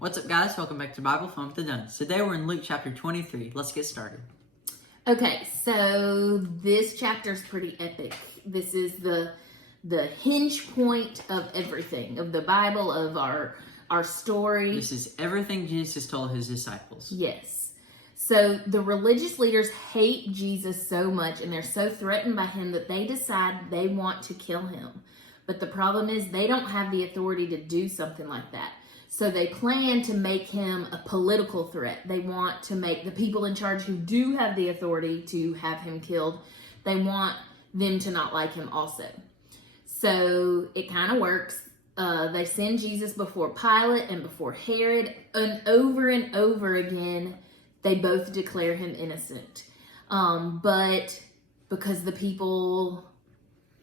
What's up, guys? Welcome back to Bible Fun with the Dunn. Today we're in Luke chapter 23. Let's get started. Okay, so this chapter is pretty epic. This is the hinge point of everything, of the Bible, of our story. This is everything Jesus told his disciples. Yes. So the religious leaders hate Jesus so much, and they're so threatened by him that they decide they want to kill him. But the problem is they don't have the authority to do something like that. So they plan to make him a political threat. They want to make the people in charge who do have the authority to have him killed, they want them to not like him also. So it kind of works. They send Jesus before Pilate and before Herod, and over again, they both declare him innocent. But because the people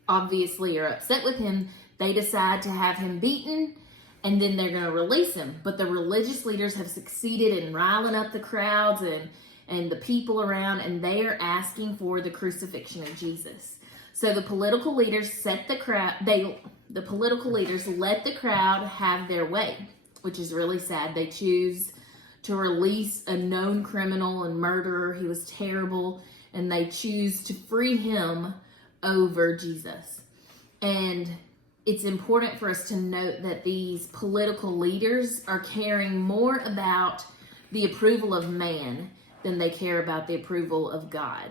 obviously are upset with him, they decide to have him beaten, and then they're going to release him. But the religious leaders have succeeded in riling up the crowds and the people around, and they are asking for the crucifixion of Jesus. So the political leaders let the crowd have their way, which is really sad. They choose to release a known criminal and murderer. He was terrible, and they choose to free him over Jesus. And it's important for us to note that these political leaders are caring more about the approval of man than they care about the approval of God.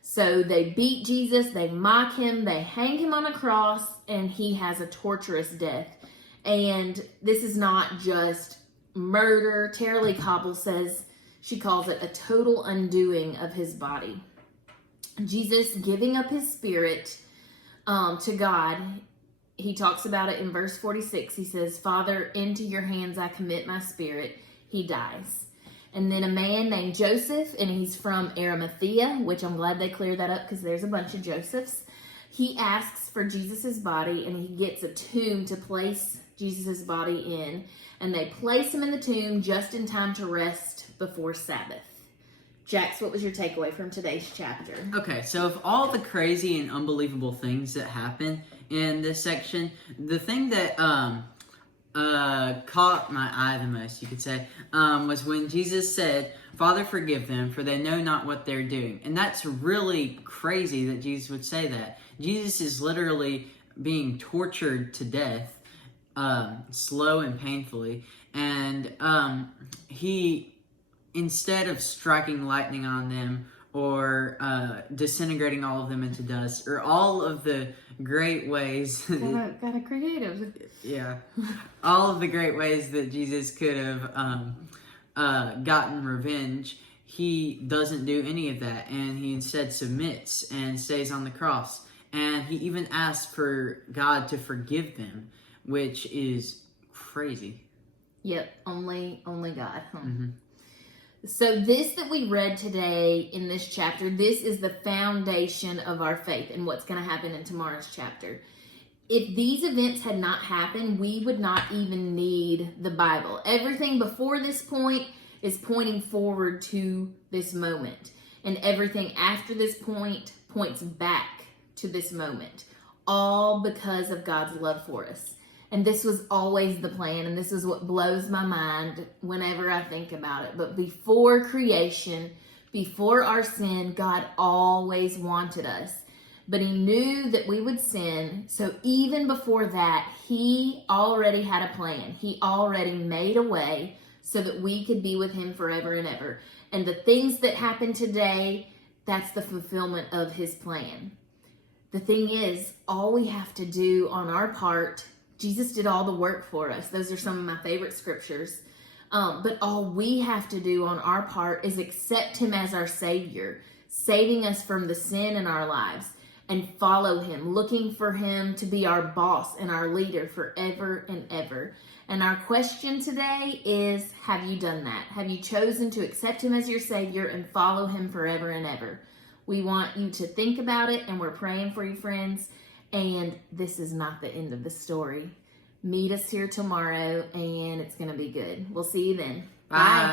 So they beat Jesus, they mock him, they hang him on a cross, and he has a torturous death. And this is not just murder. Tara Cobble says, she calls it a total undoing of his body. Jesus giving up his spirit to God. He talks about it in verse 46. He says, "Father, into your hands I commit my spirit." He dies. And then a man named Joseph, and he's from Arimathea, which I'm glad they cleared that up because there's a bunch of Josephs. He asks for Jesus's body, and he gets a tomb to place Jesus's body in. And they place him in the tomb just in time to rest before Sabbath. Jax, what was your takeaway from today's chapter? Okay, so of all the crazy and unbelievable things that happen in this section, the thing that caught my eye the most, you could say, was when Jesus said, "Father, forgive them, for they know not what they're doing." And that's really crazy that Jesus would say that. Jesus is literally being tortured to death, slow and painfully, and he, instead of striking lightning on them or disintegrating all of them into dust, or all of the great ways Got a creative. Yeah, all of the great ways that Jesus could have gotten revenge, he doesn't do any of that, and he instead submits and stays on the cross. And he even asks for God to forgive them, which is crazy. Yep, only God. Mm-hmm. So this that we read today in this chapter, this is the foundation of our faith and what's going to happen in tomorrow's chapter. If these events had not happened, we would not even need the Bible. Everything before this point is pointing forward to this moment. And everything after this point points back to this moment. All because of God's love for us. And this was always the plan, and this is what blows my mind whenever I think about it. But before creation, before our sin, God always wanted us. But he knew that we would sin, so even before that, he already had a plan. He already made a way so that we could be with him forever and ever. And the things that happen today, that's the fulfillment of his plan. The thing is, all we have to do on our part, Jesus did all the work for us. Those are some of my favorite scriptures. But all we have to do on our part is accept him as our Savior, saving us from the sin in our lives, and follow him, looking for him to be our boss and our leader forever and ever. And our question today is, have you done that? Have you chosen to accept him as your Savior and follow him forever and ever? We want you to think about it, and we're praying for you, friends. And this is not the end of the story. Meet us here tomorrow, and it's going to be good. We'll see you then. Bye.